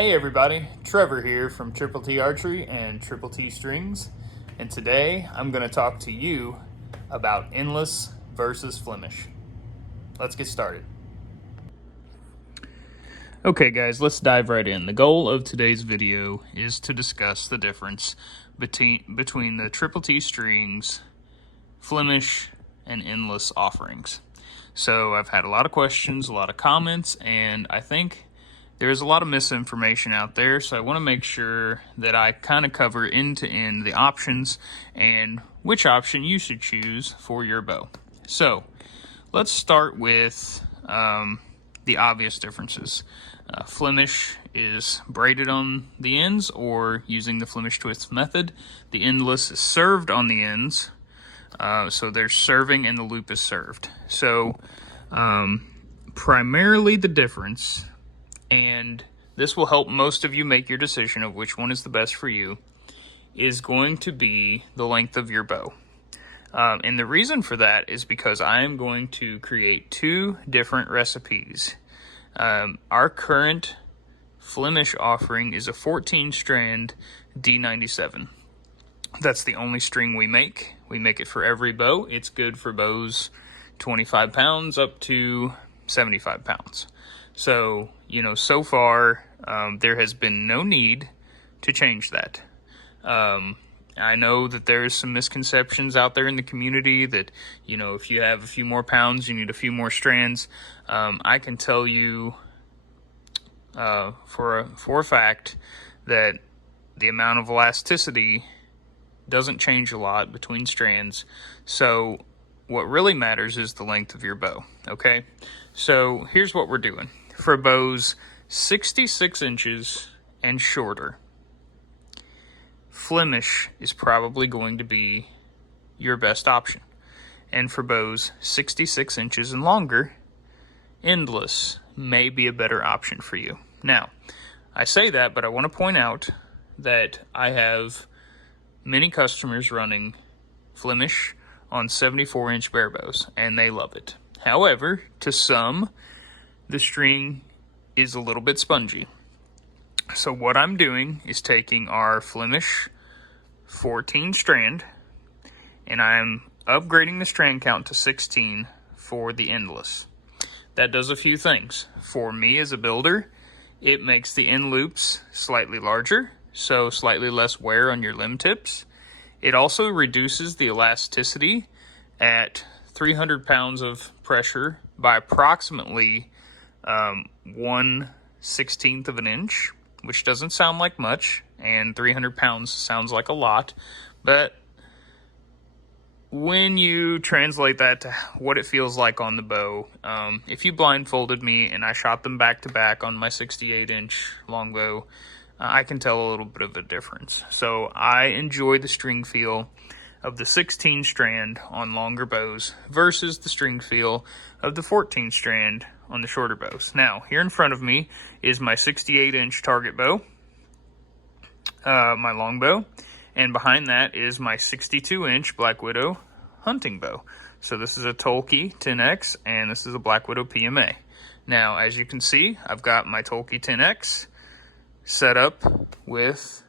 Hey everybody, Trevor here from TTT Archery and TTT Strings, and today I'm going to talk to you about Endless versus Flemish. Let's get started. Okay guys, let's dive right in. The goal of today's video is to discuss the difference between the TTT Strings, Flemish, and Endless offerings. So I've had a lot of questions, a lot of comments, and I think there's a lot of misinformation out there, so I want to make sure that I kind of cover end to end the options and which option you should choose for your bow. So let's start with the obvious differences. Flemish is braided on the ends or using the Flemish twist method. The Endless is served on the ends, so there's serving and the loop is served. So primarily the difference, and this will help most of you make your decision of which one is the best for you, is going to be the length of your bow. And the reason for that is because I am going to create two different recipes. Our current Flemish offering is a 14-strand D97. That's the only string we make. We make it for every bow. It's good for bows 25 pounds up to 75 pounds. So, so far, there has been no need to change that. I know that there's some misconceptions out there in the community that, if you have a few more pounds, you need a few more strands. I can tell you for a fact that the amount of elasticity doesn't change a lot between strands. So what really matters is the length of your bow, okay? So here's what we're doing. For bows 66 inches and shorter, Flemish is probably going to be your best option. And for bows 66 inches and longer, Endless may be a better option for you. Now, I say that, but I want to point out that I have many customers running Flemish on 74-inch bare bows, and they love it. However, to some, the string is a little bit spongy. So what I'm doing is taking our Flemish 14 strand, and I'm upgrading the strand count to 16 for the Endless. That does a few things. For me as a builder, it makes the end loops slightly larger, so slightly less wear on your limb tips. It also reduces the elasticity at 300 pounds of pressure by approximately 1/16 of an inch, which doesn't sound like much, and 300 pounds sounds like a lot, but when you translate that to what it feels like on the bow, if you blindfolded me and I shot them back to back on my 68-inch longbow, I can tell a little bit of a difference. So I enjoy the string feel of the 16 strand on longer bows versus the string feel of the 14 strand on the shorter bows. Now, here in front of me is my 68-inch target bow, my longbow, and behind that is my 62-inch Black Widow hunting bow. So this is a Tolkien 10X, and this is a Black Widow PMA. Now, as you can see, I've got my Tolkien 10X set up with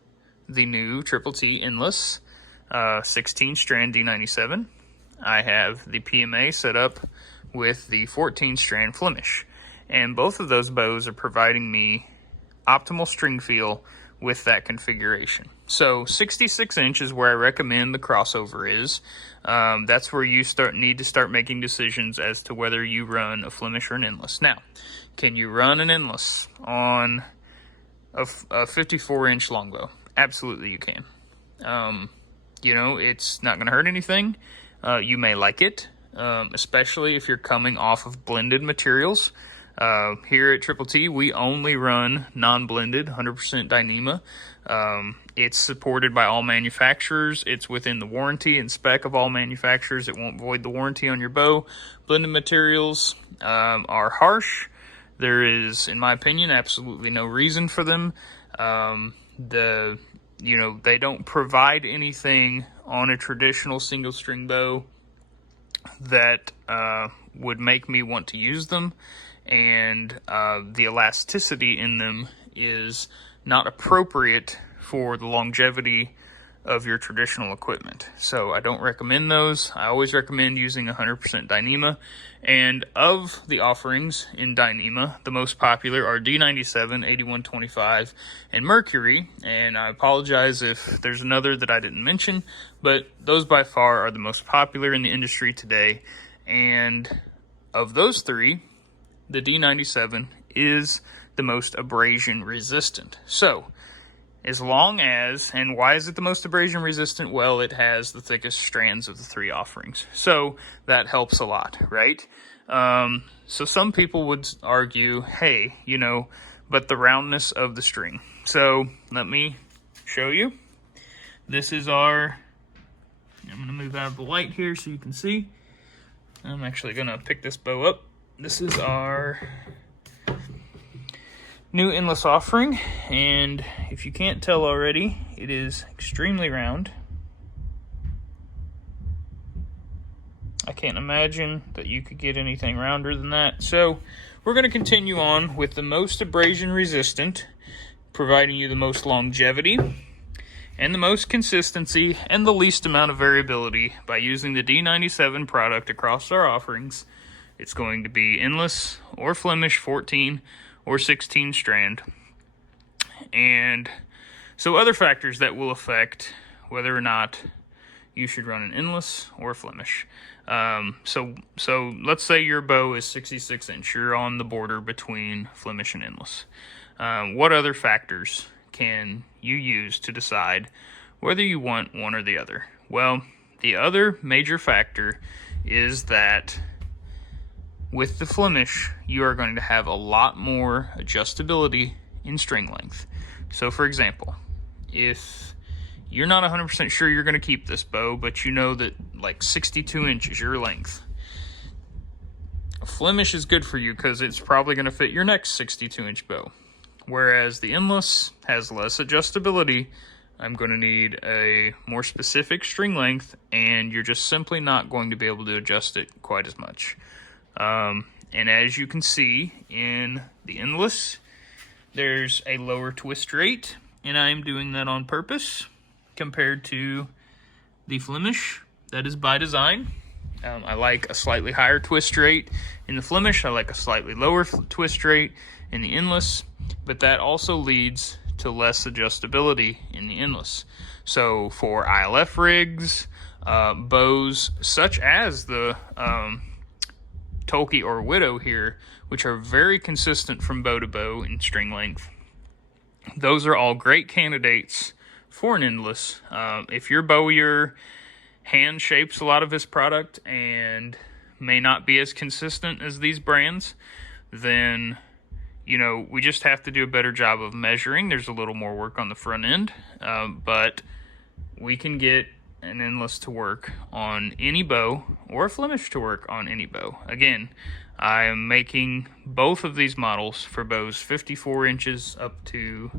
the new TTT Endless 16-strand D97. I have the PMA set up with the 14-strand Flemish, and both of those bows are providing me optimal string feel with that configuration. So 66 inch is where I recommend the crossover is. That's where you need to start making decisions as to whether you run a Flemish or an Endless. Now, can you run an Endless on a 54-inch longbow? Absolutely you can. It's not going to hurt anything. You may like it, especially if you're coming off of blended materials. Here at TTT, we only run non-blended, 100% Dyneema. It's supported by all manufacturers. It's within the warranty and spec of all manufacturers. It won't void the warranty on your bow. Blended materials are harsh. There is, in my opinion, absolutely no reason for them. They don't provide anything on a traditional single string bow that would make me want to use them, and the elasticity in them is not appropriate for the longevity of your traditional equipment. So I don't recommend those. I always recommend using 100% Dyneema. And of the offerings in Dyneema, the most popular are D97, 8125, and Mercury. And I apologize if there's another that I didn't mention, but those by far are the most popular in the industry today. And of those three, the D97 is the most abrasion resistant. So as long as, and why is it the most abrasion resistant? Well, it has the thickest strands of the three offerings. So that helps a lot, right? So some people would argue, hey, but the roundness of the string. So let me show you. This is I'm going to move out of the light here so you can see. I'm actually going to pick this bow up. This is our new endless offering, and if you can't tell already, it is extremely round. I can't imagine that you could get anything rounder than that. So we're going to continue on with the most abrasion resistant, providing you the most longevity and the most consistency and the least amount of variability by using the D97 product across our offerings. It's going to be endless or Flemish 14 or 16 strand. And so other factors that will affect whether or not you should run an endless or Flemish. So let's say your bow is 66 inch. You're on the border between Flemish and endless. What other factors can you use to decide whether you want one or the other? Well, the other major factor is that with the Flemish, you are going to have a lot more adjustability in string length. So for example, if you're not 100% sure you're going to keep this bow, but you know that like 62 inches your length, a Flemish is good for you because it's probably going to fit your next 62 inch bow. Whereas the endless has less adjustability. I'm going to need a more specific string length, and you're just simply not going to be able to adjust it quite as much. And as you can see in the endless, there's a lower twist rate, and I'm doing that on purpose compared to the Flemish. That is by design. I like a slightly higher twist rate in the Flemish. I like a slightly lower twist rate in the endless, but that also leads to less adjustability in the endless. So for ILF rigs, bows such as the Tolkien or Widow here, which are very consistent from bow to bow in string length, those are all great candidates for an endless. If your bowyer hand shapes a lot of his product and may not be as consistent as these brands, then we just have to do a better job of measuring. There's a little more work on the front end, but we can get an endless to work on any bow or a Flemish to work on any bow. Again, I am making both of these models for bows 54 inches up to,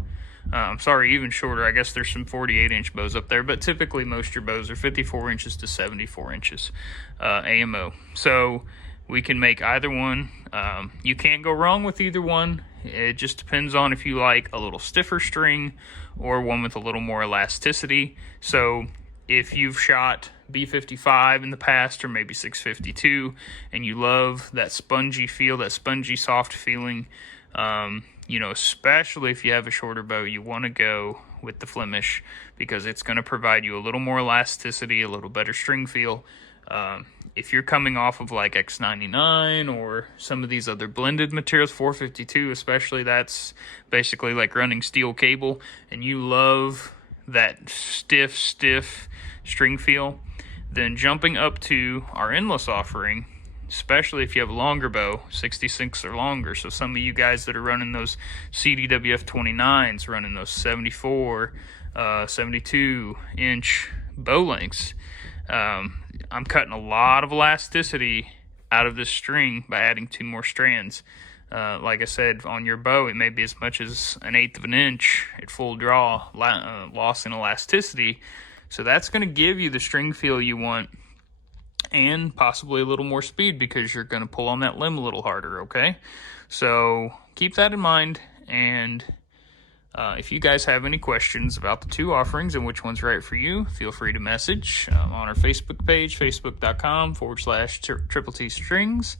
even shorter. I guess there's some 48 inch bows up there, but typically most of your bows are 54 inches to 74 inches AMO. So we can make either one. You can't go wrong with either one. It just depends on if you like a little stiffer string or one with a little more elasticity. So if you've shot B55 in the past, or maybe 652, and you love that spongy feel, that spongy soft feeling, especially if you have a shorter bow, you want to go with the Flemish because it's going to provide you a little more elasticity, a little better string feel. If you're coming off of like X99 or some of these other blended materials, 452 especially, that's basically like running steel cable, and you love that stiff string feel, then jumping up to our endless offering, especially if you have a longer bow, 66 or longer. So some of you guys that are running those CDWF 29s, running those 74, 72 inch bow lengths, I'm cutting a lot of elasticity out of this string by adding 2 more strands. Like I said, on your bow, it may be as much as 1/8 of an inch at full draw, loss in elasticity. So that's going to give you the string feel you want, and possibly a little more speed because you're going to pull on that limb a little harder, okay? So keep that in mind, and If you guys have any questions about the two offerings and which one's right for you, feel free to message on our Facebook page, facebook.com/TTT Strings,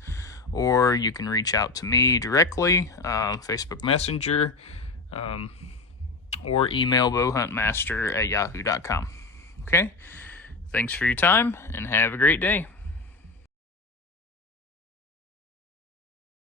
or you can reach out to me directly, Facebook Messenger, or email bowhuntmaster@yahoo.com. Okay? Thanks for your time, and have a great day.